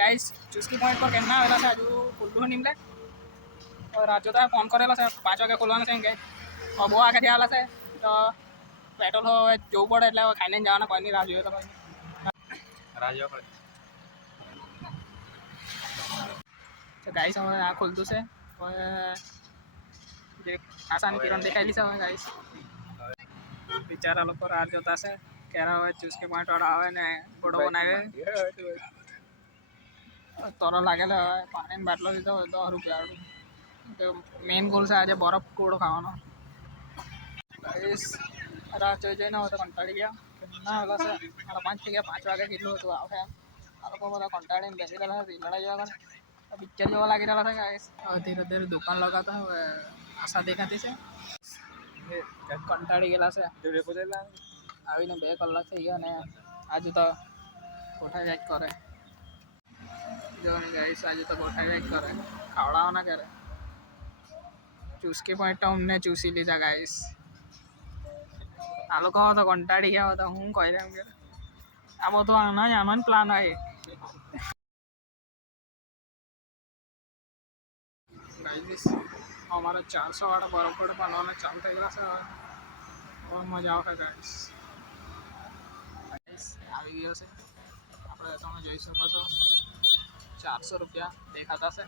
guys चुस्की point पर केमना आवेला છે હજુ ખુલ્લું નિમલે રાજુ તો ફોન કરેલો છે 5 વાગે ખોલવાનું છે કે બહુ આગળ આવેલા છે તો પેટ્રોલ હવે જોવું પડે એટલે ખાઈને જવાના કોઈની રાહ જોઈએ તો ભાઈ તો ગાઈસ હવે આ ખુલતું છે હવે જે આસાની કિરણ દેખાયેલી છે હવે ગાઈસ બિચારા લોકો રાહ જોતા છે ક્યારે હવે ચુસ્કી પોઈન્ટ વાળા આવે ને ફોટો બનાવે તરો લાગેલો હવે પાણીની બાટલો લીધો હોય 10 રૂપિયાવાળું તો મેઇન ગોલ છે આજે બરફ કોળો ખાવાનો ગાઈસ રાહ જોઈને હવે તો કંટાળી ગયા ના આવેલા છે મારા 5 થઈ ગયા 5 વાગે કેટલું હતું આવે આ લોકો બધા કંટાળીને બેસી રહેલા છે લડાઈ જવા પિક્ચર જોવા લાગી રહેલા છે ગાઈસ હવે ધીરે ધીરે દુકાન લગાતા હવે આશા દેખાતી છે કંટાળી ગયેલા છે આવીને 2 કલાક થઈ ગયા ને આજુ તો ગોઠાઈ જાય કરે જો ને ગાઈસ આજે તો ગોઠાઈ જાય કરે ખાવડાવવાના કરે ચુસ્કી પોઈન્ટ તો અમને ચૂસી લીધા ગાઈસ આ લોકો તો કંટાળી ગયા હતા હું કહી રહ્યો કે આ બધું આનો જ પ્લાન હોય ગાઈસ અમારા 400 વાળા બરોબર બનવાના ચાલુ થઈ ગયા છે બહુ મજા આવશે ગાઈસ આવી ગયો છે આપણે તમે જોઈ શકો છો 400 રૂપિયા દેખાતા છે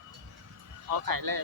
હવે ખાઈ લે